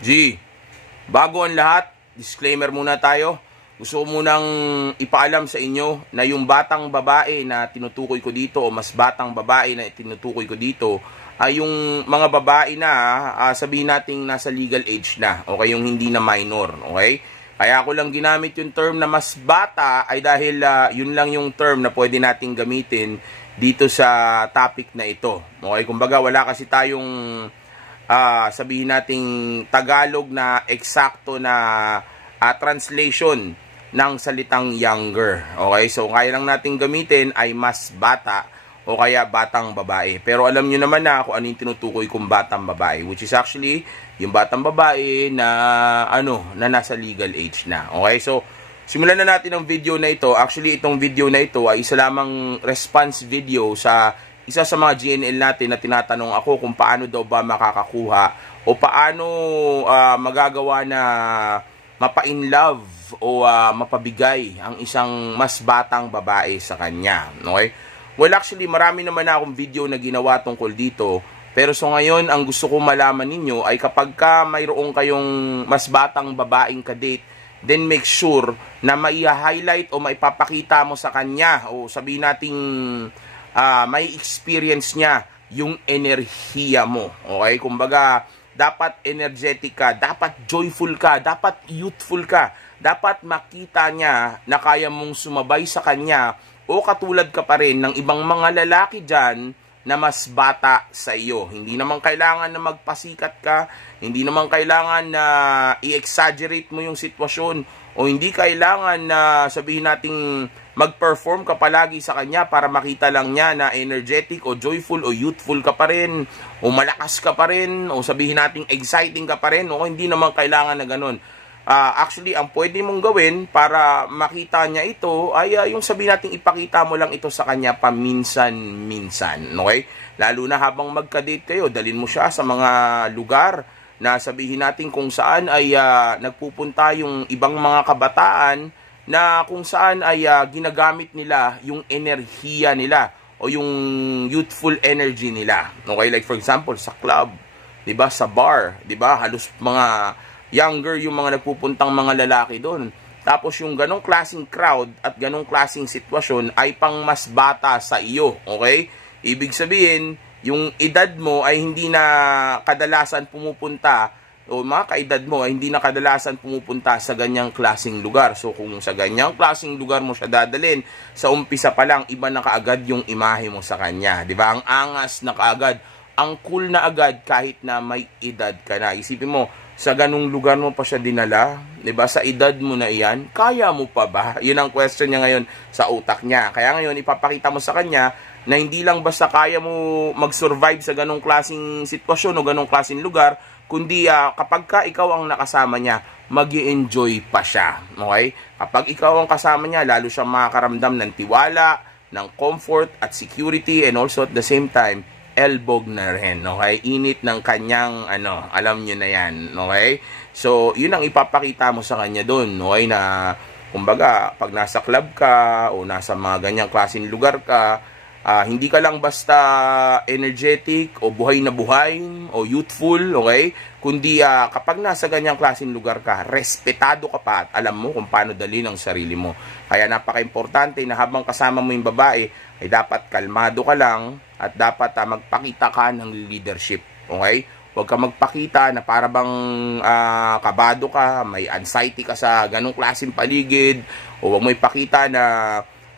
G, bago ang lahat, disclaimer muna tayo. Gusto ko munang ipaalam sa inyo na yung batang babae na tinutukoy ko dito o mas batang babae na tinutukoy ko dito ay yung mga babae na sabihin nating nasa legal age na, okay, yung hindi na minor, okay? Kaya ako lang ginamit yung term na mas bata ay dahil yun lang yung term na pwede nating gamitin dito sa topic na ito. Okay, kumbaga wala kasi tayong sabihin nating Tagalog na eksakto na translation ng salitang younger. Okay, so kaya lang nating gamitin ay mas bata o kaya batang babae. Pero alam nyo naman na kung ano yung tinutukoy kong batang babae, which is actually yung batang babae na na nasa legal age na. Okay, so simulan na natin ang video na ito. Actually, itong video na ito ay isa lamang response video sa isa sa mga GNL natin na tinatanong ako kung paano daw ba makakakuha o paano magagawa na mapa-in-love o mapabigay ang isang mas batang babae sa kanya. Okay? Well, actually, marami naman na akong video na ginawa tungkol dito. Pero so ngayon, ang gusto ko malaman ninyo ay kapag ka mayroong kayong mas batang babaeng kadate, then make sure na mai-highlight o maipapakita mo sa kanya o sabihin nating may experience niya yung enerhiya mo. Okay? Kumbaga, dapat energetic ka, dapat joyful ka, dapat youthful ka. Dapat makita niya na kaya mong sumabay sa kanya o katulad ka pa rin ng ibang mga lalaki dyan na mas bata sa iyo. Hindi naman kailangan na magpasikat ka, hindi naman kailangan na i-exaggerate mo yung sitwasyon o hindi kailangan na sabihin nating mag-perform ka palagi sa kanya para makita lang niya na energetic o joyful o youthful ka pa rin o malakas ka pa rin o sabihin nating exciting ka pa rin o hindi naman kailangan na ganun. Actually, ang pwede mong gawin para makita niya ito ay yung sabihin nating ipakita mo lang ito sa kanya paminsan-minsan. Okay? Lalo na habang magka-date kayo, dalhin mo siya sa mga lugar na sabihin natin kung saan ay nagpupunta yung ibang mga kabataan na kung saan ay ginagamit nila yung enerhiya nila o yung youthful energy nila. Okay, like for example sa club, 'di ba, sa bar, 'di ba? Halos mga younger yung mga nagpupuntang mga lalaki doon. Tapos yung ganong klaseng crowd at ganong klaseng sitwasyon ay pang mas bata sa iyo, okay? Ibig sabihin, yung edad mo ay hindi na kadalasan pumupunta o mga kaedad mo ay hindi na kadalasan pumupunta sa ganyang klaseng lugar. So kung sa ganyang klaseng lugar mo siya dadalhin, sa umpisa pa lang iba na kaagad yung imahe mo sa kanya, 'di ba? Ang angas na kaagad, ang cool na agad kahit na may edad ka na. Isipin mo, sa ganung lugar mo pa siya dinala, 'di ba? Sa edad mo na iyan, kaya mo pa ba? 'Yun ang question niya ngayon sa utak niya. Kaya ngayon ipapakita mo sa kanya na hindi lang basta kaya mo mag-survive sa ganung klaseng sitwasyon o ganung klaseng lugar, kundi kapag ka ikaw ang nakasama niya, mag-i-enjoy pa siya. Okay? Kapag ikaw ang kasama niya, lalo siyang makakaramdam ng tiwala, ng comfort at security, and also at the same time, elbog na rin. Okay? Init ng kanyang, alam nyo na yan. Okay? So, yun ang ipapakita mo sa kanya doon. Okay? Na, kumbaga, pag nasa club ka, o nasa mga ganyang klaseng lugar ka, hindi ka lang basta energetic o buhay na buhay o youthful, okay? Kundi kapag nasa ganyang klaseng lugar ka, respetado ka pa at alam mo kung paano dalhin ang sarili mo. Kaya napaka-importante na habang kasama mo yung babae, ay dapat kalmado ka lang at dapat magpakita ka ng leadership, okay? Huwag ka magpakita na para bang kabado ka, may anxiety ka sa ganong klaseng paligid, o huwag mo ipakita na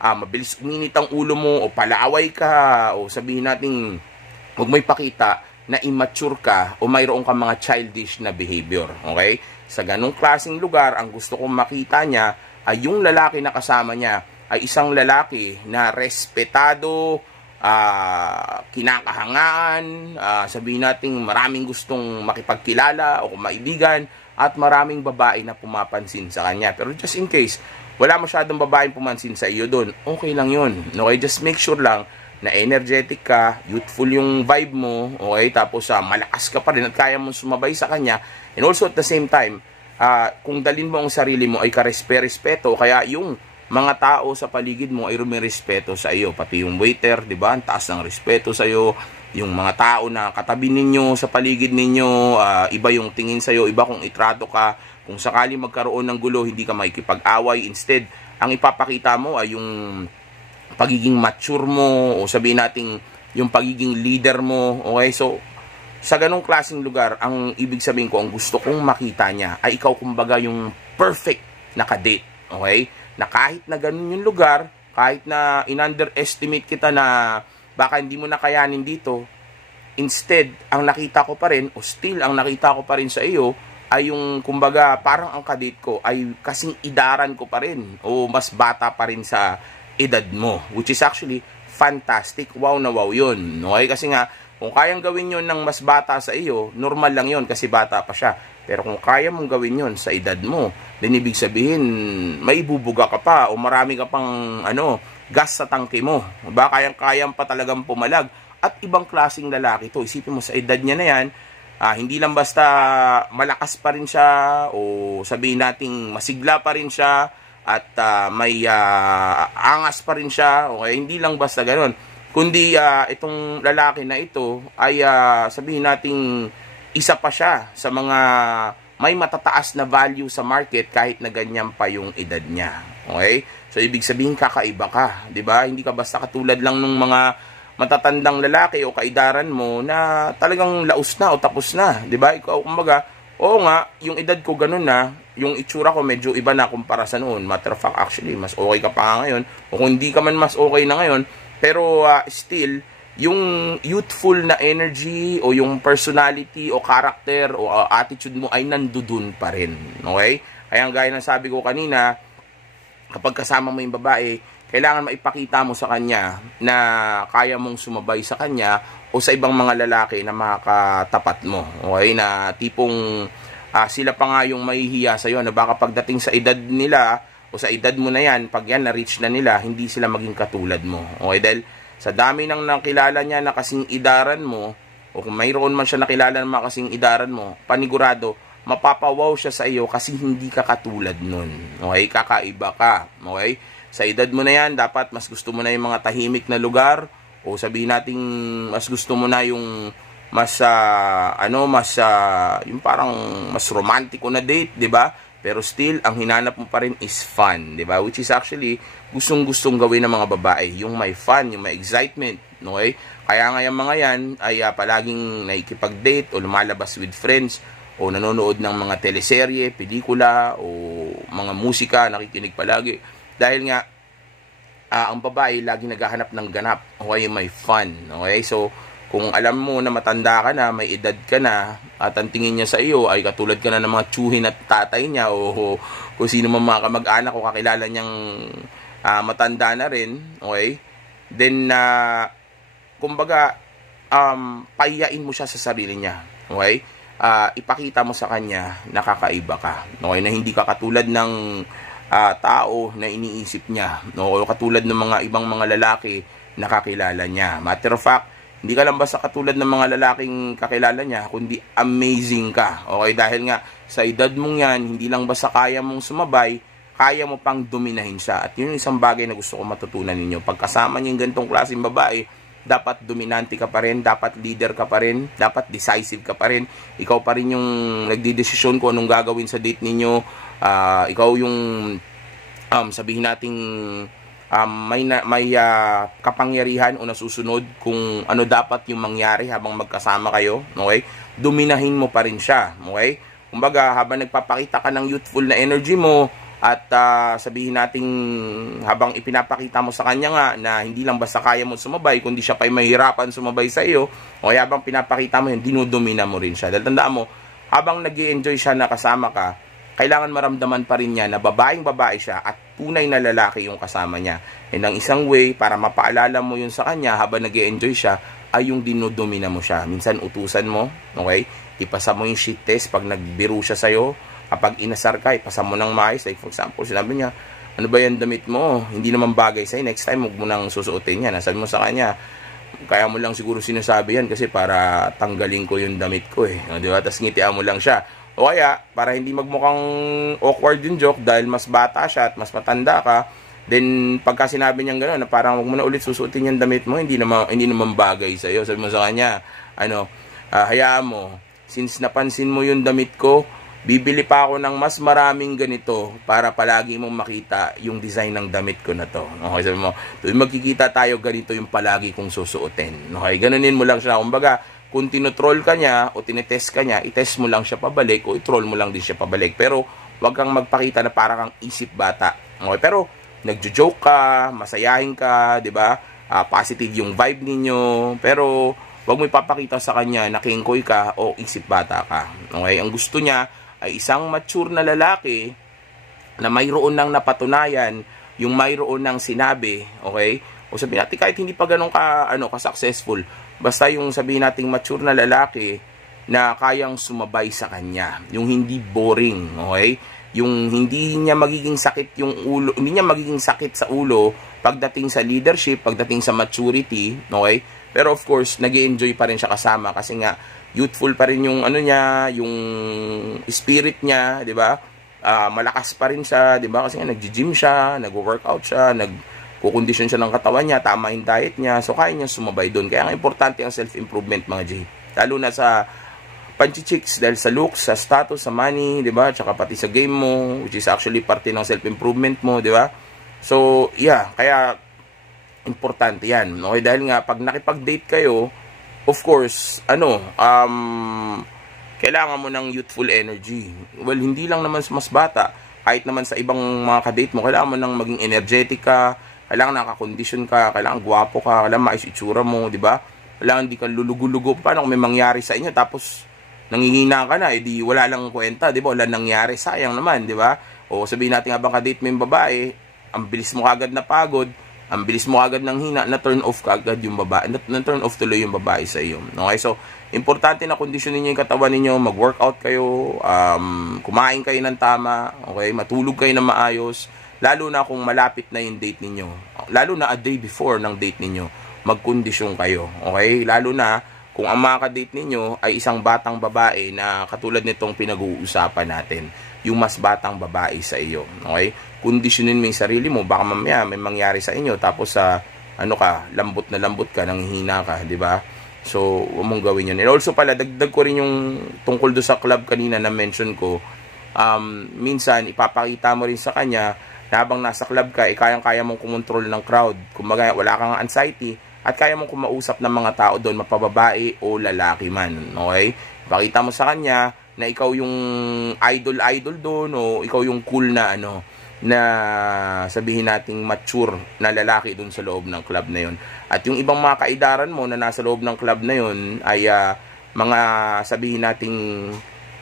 mabilis uminit ang ulo mo o palaaway ka o sabihin natin huwag mo ipakita na immature ka o mayroon ka mga childish na behavior. Okay? Sa ganong klaseng lugar, ang gusto kong makita niya ay yung lalaki na kasama niya ay isang lalaki na respetado, kinakahangaan, sabihin natin maraming gustong makipagkilala o maibigan at maraming babae na pumapansin sa kanya. Pero just in case wala masyadong babaeng pumansin sa iyo doon, okay lang yun. Okay, just make sure lang na energetic ka, youthful yung vibe mo, okay, tapos malakas ka pa rin at kaya mong sumabay sa kanya. And also at the same time, kung dalhin mo ang sarili mo ay karespeto, kaya yung mga tao sa paligid mo ay rumirespeto sa iyo. Pati yung waiter, di ba? Ang taas ng respeto sa iyo. yung mga tao na katabi ninyo, sa paligid ninyo, iba yung tingin sa'yo, iba kung itrato ka, kung sakali magkaroon ng gulo, hindi ka makikipag-away. Instead, ang ipapakita mo ay yung pagiging mature mo, o sabihin natin yung pagiging leader mo. Okay, so sa ganong klaseng lugar, ang ibig sabihin ko, ang gusto kong makita niya ay ikaw kumbaga yung perfect na kadate. Okay, na kahit na ganun yung lugar, kahit na in-underestimate kita na baka hindi mo nakayanin dito, instead, ang nakita ko pa rin, o still, ang nakita ko pa rin sa iyo, ay yung, kumbaga, parang ang kadate ko, ay kasing idaran ko pa rin, o mas bata pa rin sa edad mo, which is actually fantastic. Wow na wow yun. Okay? Kasi nga, kung kayang gawin yun ng mas bata sa iyo, normal lang yun kasi bata pa siya. Pero kung kaya mong gawin yun sa edad mo, then ibig sabihin, may ibubuga ka pa, o marami ka pang, gas sa tangke mo. Ba, kayang-kayang pa talagang pumalag. At ibang klaseng lalaki to. Isipin mo, sa edad niya na yan, hindi lang basta malakas pa rin siya, o sabihin nating masigla pa rin siya, at may angas pa rin siya. Okay? Hindi lang basta gano'n. Kundi itong lalaki na ito ay sabihin nating isa pa siya sa mga may matataas na value sa market kahit na ganyan pa yung edad niya. Okay? So, ibig sabihin, kakaiba ka. Diba? Hindi ka basta katulad lang ng mga matatandang lalaki o kaidaran mo na talagang laos na o tapos na. Diba? Ikaw, kumbaga, oo nga, yung edad ko ganun na, yung itsura ko medyo iba na kumpara sa noon. Matter of fact, actually, mas okay ka pa ngayon. O kung hindi ka man mas okay na ngayon, pero still, yung youthful na energy o yung personality o character o attitude mo ay nandudun pa rin. Okay? Kaya gaya ng sabi ko kanina, kapag kasama mo yung babae, kailangan maipakita mo sa kanya na kaya mong sumabay sa kanya o sa ibang mga lalaki na makakatapat mo. Okay? Na tipong sila pa nga yung mahihiya sa'yo na baka pagdating sa edad nila o sa edad mo na yan, pag yan na-reach na nila, hindi sila maging katulad mo. Okay? Dahil sa dami ng nakilala niya na kasing idaran mo, o kung mayroon man siya nakilala na kasing idaran mo, panigurado, mapapawaw siya sa iyo kasi hindi ka katulad nun. Okay? Kakaiba ka. Okay? Sa edad mo na yan, dapat mas gusto mo na yung mga tahimik na lugar, o sabihin natin mas gusto mo na yung mas yung parang mas romantiko na date, 'di ba? Pero still ang hinanap mo pa rin is fun, 'di ba? Which is actually gustong-gustong gawin ng mga babae, yung may fun, yung may excitement, okay? Kaya nga yung mga yan ay palaging nakikipag-date o lumalabas with friends o nanonood ng mga teleserye, pelikula o mga musika, nakikinig palagi. Dahil nga ang babae lagi naghahanap ng ganap, okay, may fun, okay? So kung alam mo na matanda ka na, may edad ka na, at ang tingin niya sa iyo ay katulad ka na ng mga tsuhin at tatay niya o kung sino man mga kamag-anak o kakilala niyang matanda na rin, okay? Then, kumbaga, pahiyain mo siya sa sarili niya, okay? Ipakita mo sa kanya na kakaiba ka, okay? Na hindi ka katulad ng tao na iniisip niya, no? O katulad ng mga ibang mga lalaki na kakilala niya. Matter of fact, hindi ka lang basta katulad ng mga lalaking kakilala niya, kundi amazing ka. Okay? Dahil nga, sa edad mong yan, hindi lang basta kaya mong sumabay, kaya mo pang dominahin siya. At yun yung isang bagay na gusto ko matutunan ninyo. Pagkasama niyo yung ganitong klaseng babae, dapat dominante ka pa rin, dapat leader ka pa rin, dapat decisive ka pa rin. Ikaw pa rin yung nagdidesisyon kung anong gagawin sa date ninyo. Ikaw yung, sabihin nating, may kapangyarihan o nasusunod kung ano dapat yung mangyari habang magkasama kayo, okay? Dominahin mo pa rin siya, okay? Kumbaga, habang nagpapakita ka ng youthful na energy mo at sabihin nating habang ipinapakita mo sa kanya nga na hindi lang basta kaya mo sumabay, kundi siya pa'y mahirapan sumabay sa iyo, okay? Habang pinapakita mo yun, dinudomina mo rin siya. Dahil tandaan mo, habang nag-i-enjoy siya na kasama ka, kailangan maramdaman pa rin niya na babaeng-babae siya at tunay na lalaki yung kasama niya. And ang isang way para mapaalala mo yun sa kanya habang nag-e-enjoy siya ay yung dinodomina mo siya. Minsan utusan mo, okay? Ipasa mo yung shit test pag nagbiro siya sa'yo. Kapag inasar ka, ipasa mo ng maayos. Like for example, sinabi niya, ano ba yan damit mo? Hindi naman bagay sa'yo. Next time, huwag mo nang susuotin yan. Nasabi mo sa kanya, kaya mo lang siguro sinasabi yan kasi para tanggalin ko yung damit ko eh. Di ba? Tapos ngitian mo lang siya. O kaya, para hindi magmukhang awkward yung joke dahil mas bata siya at mas matanda ka, Then, pagka sinabi niya gano'n, na parang wag mo na ulit susuotin yung damit mo, hindi naman bagay sa'yo. Sabi mo sa kanya, hayaan mo, since napansin mo yung damit ko, bibili pa ako ng mas maraming ganito para palagi mong makita yung design ng damit ko na to. Okay, sabi mo, tuwing magkikita tayo, ganito yung palagi kong susuotin. Okay, ganunin mo lang siya. Kumbaga, kung tinotroll ka niya o tinetest ka niya, itest mo lang siya pabalik o itroll mo lang din siya pabalik. Pero, wag kang magpakita na parang kang isip bata. Okay, pero, nagjo-joke ka, masayahin ka, 'di ba? Positive yung vibe ninyo, pero wag mo ipapakita sa kanya na kengkoy ka o isip bata ka. Okay? Ang gusto niya ay isang mature na lalaki na mayroon ng napatunayan, yung mayroon ng sinabi, okay? O sabihin natin kahit hindi pa ganun ka successful, basta yung sabihin nating mature na lalaki na kayang sumabay sa kanya, yung hindi boring, okay? Yung hindi niya magiging sakit yung ulo, hindi niya magiging sakit sa ulo pagdating sa leadership, pagdating sa maturity, okay? Pero of course, nag-enjoy pa rin siya kasama kasi nga youthful pa rin yung niya, yung spirit niya, 'di ba? Malakas pa rin siya, 'di ba? Kasi nga nagji-gym siya, nagwo-workout siya, nagko-condition siya ng katawan niya, tama yung diet niya. So kaya niya sumabay doon. Kaya nga importante ang self-improvement, mga G. Lalo na sa panchichicks, dahil sa looks, sa status, sa money, 'di ba? Tsaka pati sa game mo, which is actually parte ng self-improvement mo, 'di ba? So, yeah, kaya importante 'yan. Okay, dahil nga pag nakipag-date kayo, of course, kailangan mo ng youthful energy. Well, hindi lang naman sa mas bata, kahit naman sa ibang mga ka-date mo, kailangan mo nang maging energetic ka, kailangan naka-condition ka, kailangan gwapo ka, kailangan maayos itsura mo, 'di ba? Kailangan hindi ka lulugo-lugo. Paano kung may mangyari sa inyo tapos nangihina ka na, edi wala lang kwenta, di ba? Wala nangyari, sayang naman, di ba? O sabihin natin habang ka-date mo yung babae, ang bilis mo kagad na pagod, ang bilis mo kagad ng hina, na-turn off kagad yung babae, na-turn off tuloy yung babae sa iyo. Okay, so, importante na kondisyon ninyo yung katawan ninyo, mag-workout kayo, kumain kayo ng tama, okay, matulog kayo ng maayos, lalo na kung malapit na yung date ninyo, lalo na a day before ng date ninyo, mag-kondisyon kayo, okay? Lalo na kung ang mga ka-date ninyo ay isang batang babae na katulad nitong pinag-uusapan natin, yung mas batang babae sa iyo, okay? Kondisyonin mo yung sarili mo, baka mamaya may mangyari sa inyo, tapos lambot na lambot ka, nanghihina ka, di ba? So, huwag mong gawin yun. And also pala, dagdag ko rin yung tungkol do sa club kanina na mention ko, minsan, ipapakita mo rin sa kanya na habang nasa club ka, kayang-kaya mong kumontrol ng crowd. Kumbaga, wala kang anxiety, at kaya mong kumausap ng mga tao doon, mapababae o lalaki man. Okay? Pakita mo sa kanya na ikaw yung idol doon, o ikaw yung cool na na sabihin nating mature na lalaki doon sa loob ng club na yon. At yung ibang mga kaidaran mo na nasa loob ng club na yon ay mga sabihin nating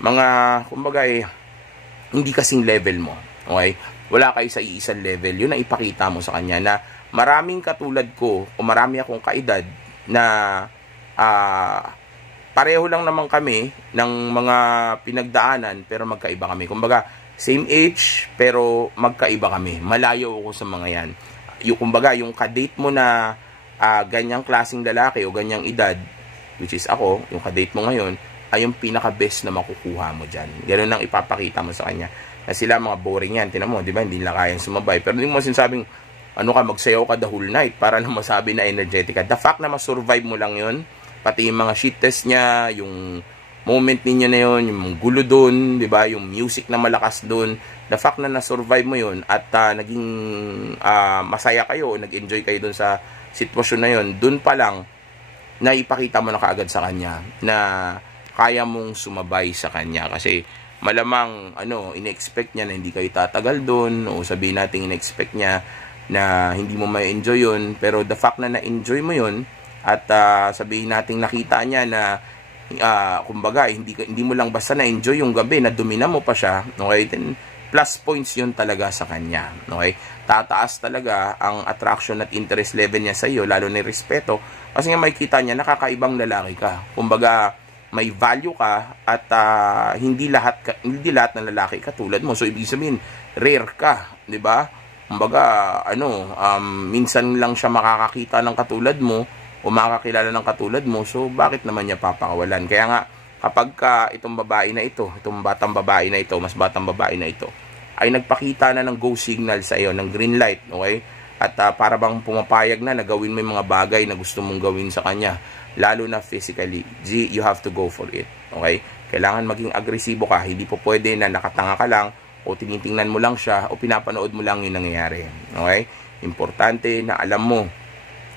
mga kumbaga hindi kasing level mo. Okay? Wala kayo sa iisang level. Yun ang ipakita mo sa kanya na maraming katulad ko o marami akong kaedad na pareho lang naman kami ng mga pinagdaanan pero magkaiba kami. Kumbaga, same age pero magkaiba kami. Malayo ako sa mga yan. Kumbaga, yung kadate mo na ganyang klaseng lalaki o ganyang edad, which is ako, yung kadate mo ngayon, ay yung pinaka-best na makukuha mo dyan. Ganun ang ipapakita mo sa kanya. Na sila mga boring yan. Tinan mo, di ba? Hindi nila kayang sumabay. Pero hindi mo sinasabing, magsayaw ka the whole night para na masabi na energetic ka. The fact na masurvive mo lang yun, pati yung mga shit test niya, yung moment ninyo na yun, yung gulo dun, di ba? Yung music na malakas dun. The fact na na-survive mo yun at naging masaya kayo, nag-enjoy kayo dun sa sitwasyon na yun, dun pa lang, naipakita mo na kaagad sa kanya na kaya mong sumabay sa kanya. Kasi malamang, ine-expect niya na hindi kayo tatagal dun, o sabihin natin ine-expect niya na hindi mo may enjoy yun, pero the fact na na-enjoy mo yun at sabihin natin nakita niya na kumbaga hindi mo lang basta na-enjoy yung gabi, na domina mo pa siya, okay, then plus points yun talaga sa kanya, okay? Tataas talaga ang attraction at interest level niya sa iyo, lalo na respeto, kasi nga makikita niya nakakaibang lalaki ka, kumbaga may value ka at hindi lahat ng lalaki katulad mo. So ibig sabihin rare ka, 'di ba? Kumbaga, minsan lang siya makakakita ng katulad mo o makakakilala ng katulad mo, so bakit naman niya papakawalan? Kaya nga, kapag itong babae na ito, itong batang babae na ito, mas batang babae na ito, ay nagpakita na ng go signal sa iyo, ng green light, okay? At para bang pumapayag na gawin mo yung mga bagay na gusto mong gawin sa kanya, lalo na physically. G, you have to go for it, okay? Kailangan maging agresibo ka, hindi po pwede na nakatanga ka lang o tinitingnan mo lang siya o pinapanood mo lang yung nangyayari, okay? Importante na alam mo,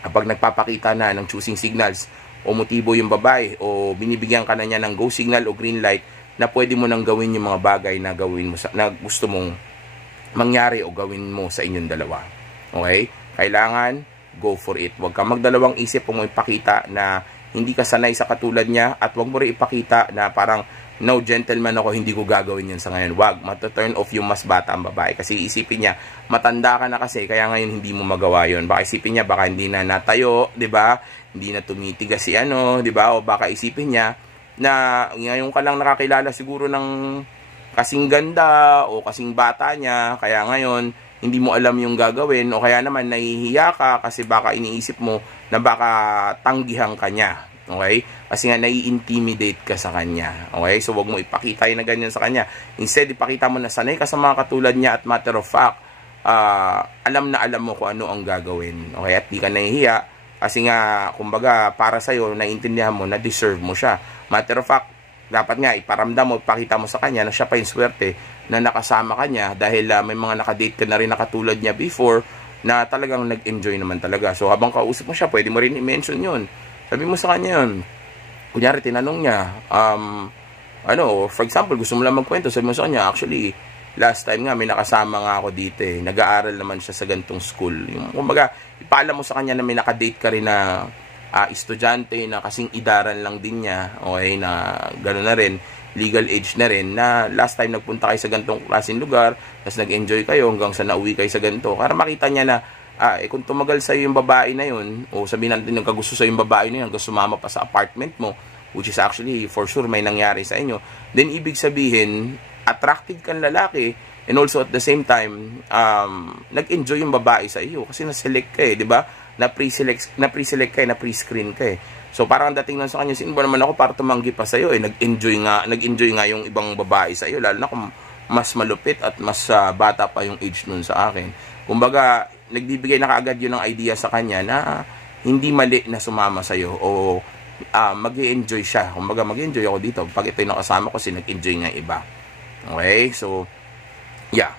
kapag nagpapakita na ng choosing signals o motibo yung babae o binibigyan ka na niya ng go signal o green light, na pwede mo nang gawin yung mga bagay na gawin mo na gusto mong mangyari o gawin mo sa inyong dalawa. Okay? Kailangan go for it. Huwag kang magdalawang isip kung mo ipakita na hindi ka sanay sa katulad niya, at huwag mo rin ipakita na parang no, gentleman ako, hindi ko gagawin yun sa ngayon. Huwag, mata-turn off yung mas bata ang babae, kasi isipin niya matanda ka na kasi kaya ngayon hindi mo magawa yun. Baka isipin niya baka hindi na natayo, 'di ba? Hindi na tumitigas si ano, 'di ba? O baka isipin niya na ngayon ka lang nakakilala siguro ng kasing ganda o kasing bata niya, kaya ngayon hindi mo alam yung gagawin, o kaya naman nahihiya ka kasi baka iniisip mo na baka tanggihan ka niya, okay? Kasi nga nai-intimidate ka sa kanya, okay? So wag mo ipakita yun na ganyan sa kanya. Instead, ipakita mo na sanay ka sa mga katulad niya, at matter of fact, alam na alam mo kung ano ang gagawin, okay? At di ka nahihiya kasi nga, kumbaga, para sa'yo, naiintindihan mo na deserve mo siya. Matter of fact, dapat nga iparamdam mo, ipakita mo sa kanya na siya pa yung swerte na nakasama ka niya, dahil may mga nakadate ka na rin na katulad niya before na talagang nag-enjoy naman talaga. So habang kausap mo siya, pwede mo rin i-mention yun. Sabi mo sa kanya yun. Kunyari, tinanong niya, for example, gusto mo lang magkwento, sabi mo sa kanya, actually, last time nga, may nakasama nga ako dito eh. Nag-aaral naman siya sa gantong school. Yung, kumbaga, ipaalam mo sa kanya na may nakadate ka rin na estudyante na kasing idaran lang din niya, okay, na gano'n na rin, legal age na rin, na last time nagpunta kayo sa gantong klaseng lugar, tapos nag-enjoy kayo hanggang sa nauwi kayo sa ganito. Para makita niya na, kung tumagal sa'yo yung babae na yun, o sabihin natin nagkagusto sa'yo yung babae na yun, hanggang sumama pa sa apartment mo, which is actually, for sure, may nangyari sa inyo, then ibig sabihin, attracted kang lalaki, and also at the same time, nag-enjoy yung babae sa iyo, kasi na-select ka eh, di ba? Na-pre-select ka eh, na-pre-screen ka eh. So parang dating lang sa kanya, sino ba naman ako para tumanggi pa sa iyo eh, nag-enjoy nga yung ibang babae sa iyo, lalo na kung mas malupit at mas bata pa yung age nun sa akin. Kumbaga, nagbibigay na kaagad yun ng idea sa kanya na hindi mali na sumama sa iyo, o mag-enjoy siya. Kumbaga, mag-enjoy ako dito pag ito yung nakasama ko, kasi nag-enjoy nga iba. Okay? So, yeah,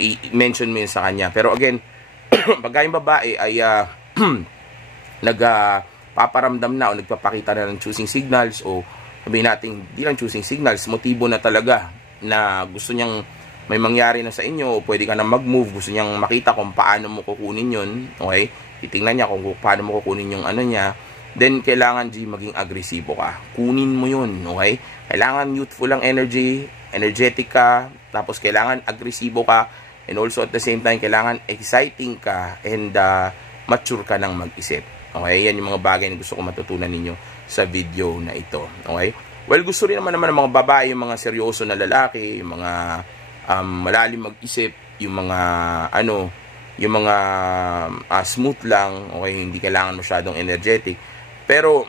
i-mention mo yun sa kanya. Pero again, pagka yung babae ay nagpaparamdam na o nagpapakita na ng choosing signals, o sabihin natin, di lang choosing signals, motibo na talaga na gusto niyang may mangyari na sa inyo, o pwede ka na mag-move, gusto niyang makita kung paano mo kukunin yun, okay? Titingnan niya kung paano mo kukunin yung ano niya, then kailangan maging agresibo ka. Kunin mo yun, okay? Kailangan youthful ang energy, energetic ka, tapos kailangan agresibo ka, and also at the same time, kailangan exciting ka, and mature ka ng mag-isip. Okay? Yan yung mga bagay na gusto ko matutunan ninyo sa video na ito. Okay? Well, gusto rin naman ng mga babae, yung mga seryoso na lalaki, yung mga malalim mag-isip, yung mga smooth lang, okay? Hindi kailangan masyadong energetic. Pero,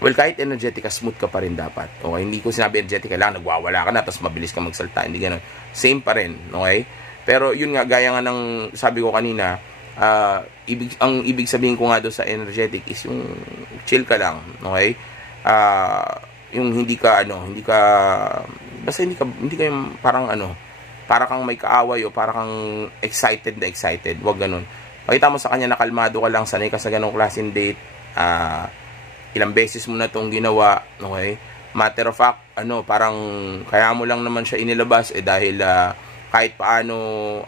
well, kahit energetic ka, smooth ka pa rin dapat. Okay? Hindi ko sinabi energetic, kailangan nagwawala ka na, tapos mabilis ka magsalta. Hindi ganun. Same pa rin. Okay? Pero yun nga, gaya nga ng sabi ko kanina, ang ibig sabihin ko nga doon sa energetic is yung chill ka lang, okay? Yung hindi ka basta hindi ka yung parang para kang may kaaway o para kang excited na excited. Wag ganun. Pakita mo sa kanya na kalmado ka lang, sanay ka sa ganong klaseng date. Ilang beses mo na itong ginawa, okay? Matter of fact, parang kaya mo lang naman siya inilabas dahil kahit paano,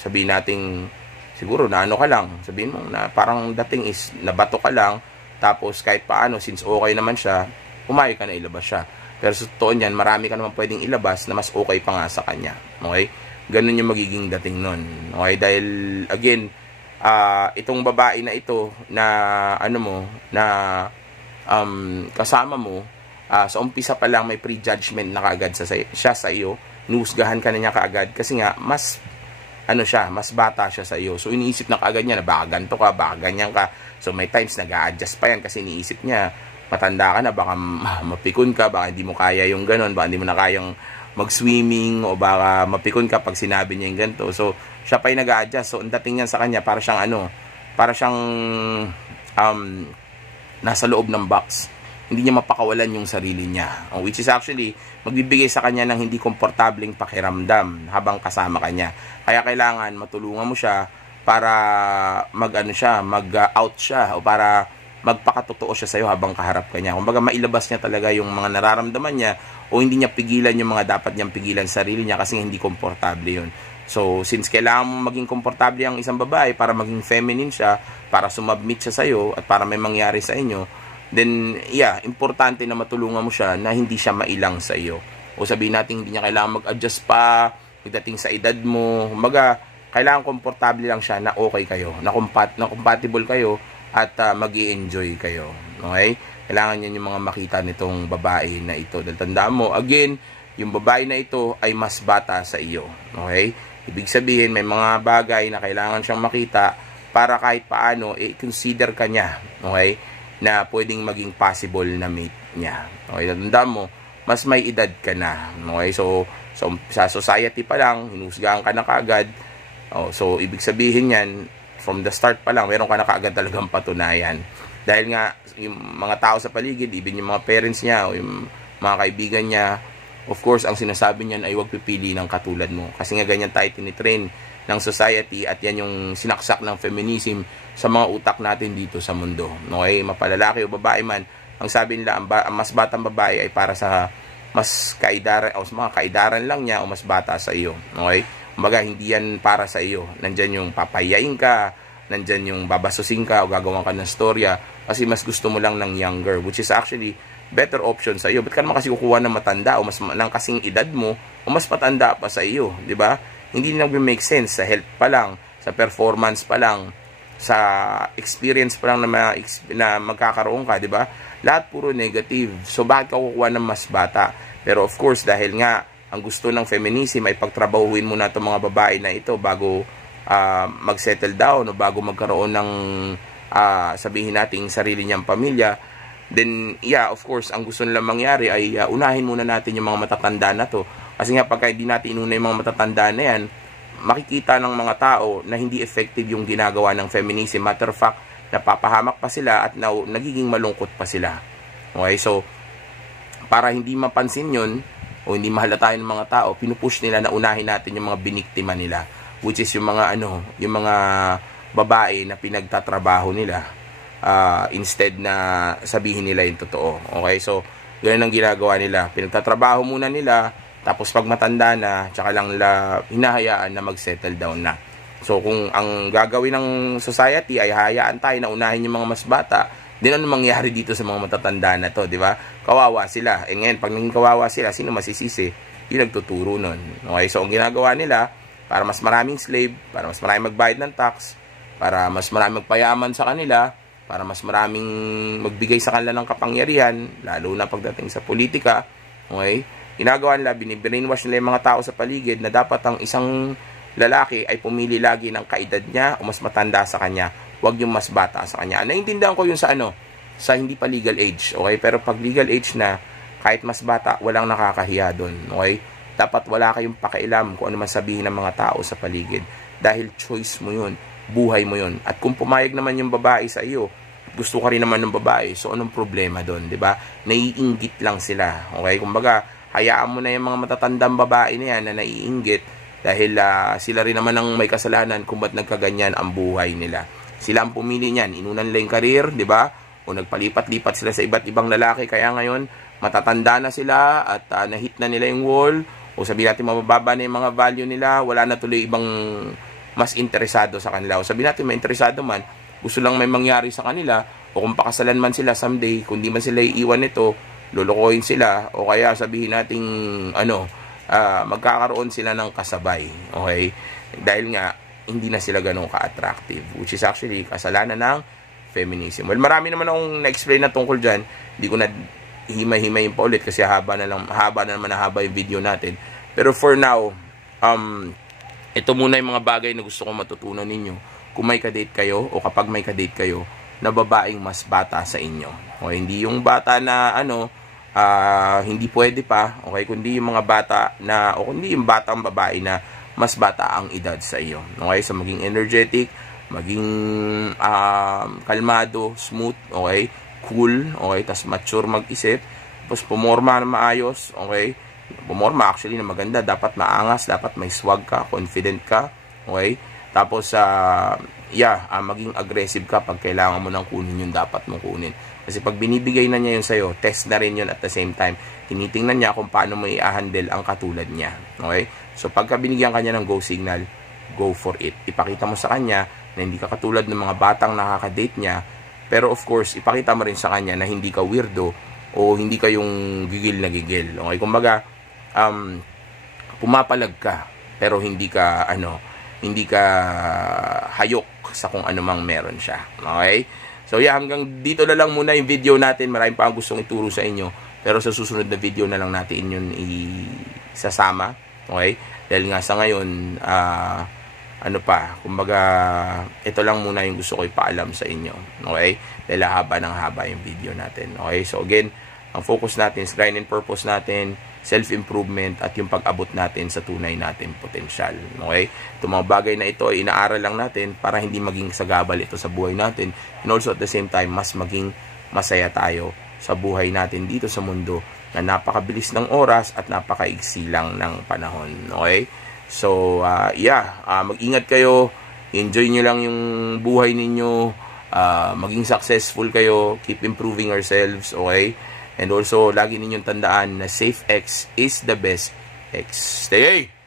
sabihin natin, siguro na ka lang, sabihin mo na parang dating is nabato ka lang, tapos kahit paano, since okay naman siya, pumayag ka na ilabas siya. Pero sa totoo niyan, marami ka naman pwedeng ilabas na mas okay pa nga sa kanya. Okay? Ganun yung magiging dating nun. Okay? Dahil, again, itong babae na ito, na, kasama mo, sa umpisa pa lang may prejudgment na kaagad siya sa iyo, nuhusgahan ka na niya kaagad kasi nga mas mas bata siya sa iyo. So iniisip na kaagad niya na baka ganito ka, baka ganyan ka. So may times nag-a-adjust pa yan kasi iniisip niya matanda ka na, baka mapikon ka, baka hindi mo kaya yung ganon, baka hindi mo na kayang mag-swimming o baka mapikon ka pag sinabi niya yung ganito. So, siya pa yung nag-a-adjust. So, ang dating niyan sa kanya, para siyang nasa loob ng box. Hindi niya mapakawalan yung sarili niya. Which is actually, magbibigay sa kanya ng hindi komportableng pakiramdam habang kasama kanya. Kaya kailangan matulungan mo siya para mag-out siya o para magpakatotoo siya sa'yo habang kaharap ka niya. Kumbaga, mailabas niya talaga yung mga nararamdaman niya o hindi niya pigilan yung mga dapat niyang pigilan sa sarili niya kasi hindi komportable yun. So, since kailangan mo maging komportable ang isang babae para maging feminine siya, para sumubmit siya sa'yo at para may mangyari sa inyo, then, yeah, importante na matulungan mo siya na hindi siya mailang sa iyo. O sabihin natin, hindi niya kailangan mag-adjust pa, pagdating sa edad mo. Kumbaga, kailangan komportable lang siya na okay kayo, na compatible kayo, at mag-i-enjoy kayo. Okay? Kailangan yan yung mga makita nitong babae na ito. Dahil tandaan mo, again, yung babae na ito ay mas bata sa iyo. Okay? Ibig sabihin, may mga bagay na kailangan siyang makita para kahit paano, i-consider ka niya. Okay? Na pwedeng maging possible na mate niya. Okay, tandaan mo, mas may edad ka na. Okay, so sa society pa lang, hinusgahan ka na kaagad. So, ibig sabihin yan, from the start pa lang, meron ka na kaagad talagang patunayan. Dahil nga, yung mga tao sa paligid, even yung mga parents niya, o yung mga kaibigan niya, of course, ang sinasabi niyan ay huwag pipili ng katulad mo. Kasi nga ganyan tayo tinitrain ng society at yan yung sinaksak ng feminism sa mga utak natin dito sa mundo. Okay, mapalalaki o babae man, ang sabi nila, ang mas batang babae ay para sa mas kaidaran o mga kaidaran lang niya o mas bata sa iyo. Okay? Kumbaga, hindi yan para sa iyo. Nandyan yung papayain ka, nandyan yung babasusin ka o gagawan ka ng storya kasi mas gusto mo lang ng younger, which is actually better option sa iyo. Ba't ka naman kasi kukuha ng matanda o mas ng kasing edad mo o mas matanda pa sa iyo, di ba? Hindi nag-make sense sa health pa lang, sa performance pa lang, sa experience pa lang na magkakaroon ka, di ba? Lahat puro negative. So, bakit ka kukuha ng mas bata? Pero of course, dahil nga, ang gusto ng feminism ay pagtrabahuin mo na itong mga babae na ito bago mag-settle down o bago magkaroon ng sabihin nating sarili niyang pamilya. Then, yeah, of course, ang gusto nilang mangyari ay unahin muna natin yung mga matatanda na to. Kasi nga, pagka hindi natin inuna yung mga matatanda na yan, makikita ng mga tao na hindi effective yung ginagawa ng feminism. Matter of fact, napapahamak pa sila at nagiging malungkot pa sila. Okay, so, para hindi mapansin yun, o hindi mahalata ng mga tao, pinupush nila na unahin natin yung mga biniktima nila. Which is yung mga, yung mga babae na pinagtatrabaho nila. Instead na sabihin nila yung totoo. Okay, so, ganun ang ginagawa nila. Pinagtatrabaho muna nila, tapos pag matanda na, tsaka lang nila hinahayaan na mag-settle down na. So, kung ang gagawin ng society ay hayaan tayo na unahin yung mga mas bata, din ano mangyari dito sa mga matatanda na to, di ba? Kawawa sila. And ngayon, pag naging kawawa sila, sino masisisi? Yung nagtuturo nun. Okay, so ang ginagawa nila, para mas maraming slave, para mas maraming magbayad ng tax, para mas maraming magpayaman sa kanila, para mas maraming magbigay sa kanila ng kapangyarihan, lalo na pagdating sa politika, okay? Ginagawa nila, binibrainwash nila yung mga tao sa paligid na dapat ang isang lalaki ay pumili lagi ng kaedad niya o mas matanda sa kanya, wag yung mas bata sa kanya. Naiintindihan ko yun sa sa hindi pa legal age, okay? Pero pag legal age na, kahit mas bata, walang nakakahiya doon, okay? Dapat wala kayong pakialam kung ano man sabihin ng mga tao sa paligid. Dahil choice mo yun, buhay mo yun. At kung pumayag naman yung babae sa iyo, gusto ka rin naman ng babae, so anong problema doon, di ba? Naiinggit lang sila, okay? Kumbaga, hayaan mo na yung mga matatandang babae na yan na naiinggit dahil sila rin naman ang may kasalanan kung ba't nagkaganyan ang buhay nila. Sila ang pumili niyan, inunan nila yung career, di ba? O nagpalipat-lipat sila sa iba't ibang lalaki, kaya ngayon matatanda na sila at nahit na nila yung wall, o sabihin natin mabababa na yung mga value nila, wala na tuloy ibang mas interesado sa kanila. O sabihin natin may interesado man, gusto lang may mangyari sa kanila, o kung pakasalan man sila someday, kung di man sila iiwan nito, lulukoyin sila, o kaya sabihin nating magkakaroon sila ng kasabay, okay? Dahil nga hindi na sila ganun ka-attractive, which is actually kasalanan ng feminism. Well, marami naman akong na-explain na tungkol dyan, hindi ko na himay-himayin pa ulit kasi haba na naman yung video natin. Pero for now, ito muna yung mga bagay na gusto kong matutunan ninyo kung may kadate kayo o kapag may kadate kayo na babaeng mas bata sa inyo. O hindi yung bata na hindi pwede pa, okay, kundi yung mga bata na, o kundi yung batang babae na mas bata ang edad sa iyo. Okay, so maging energetic, maging kalmado, smooth, okay, cool, okay, tas mature mag-isip, tapos pumorma na maayos, okay, pumorma actually na maganda, dapat maangas, dapat may swag ka, confident ka, okay, tapos maging aggressive ka pag kailangan mo nang kunin yung dapat mong kunin. Kasi pag binibigay na niya yun sa'yo, test na rin yun at the same time. Tinitingnan niya kung paano mo i-handle ang katulad niya. Okay? So, pagka binigyan kanya ng go signal, go for it. Ipakita mo sa kanya na hindi ka katulad ng mga batang nakaka-date niya. Pero of course, ipakita mo rin sa kanya na hindi ka weirdo o hindi ka yung gigil na gigil. Okay? Kumbaga, pumapalag ka, pero hindi ka hayok sa kung anumang meron siya. Okay? So hanggang dito na lang muna yung video natin. Maraming pa ang gustong ituro sa inyo. Pero sa susunod na video na lang natin yun isasama. Okay? Dahil nga sa ngayon, kumbaga, ito lang muna yung gusto ko ipaalam sa inyo. Okay? Dahil haba ng haba yung video natin. Okay? So again, ang focus natin is grind and purpose natin, self-improvement, at yung pag-abot natin sa tunay natin potensyal. Okay? Itong mga bagay na ito, inaaral lang natin para hindi maging sagabal ito sa buhay natin. And also at the same time, mas maging masaya tayo sa buhay natin dito sa mundo na napakabilis ng oras at napakaigsi lang ng panahon. Okay? So, mag-ingat kayo. Enjoy nyo lang yung buhay ninyo. Maging successful kayo. Keep improving ourselves. Okay? And also, lagi ninyong tandaan na SafeX is the best X. Stay!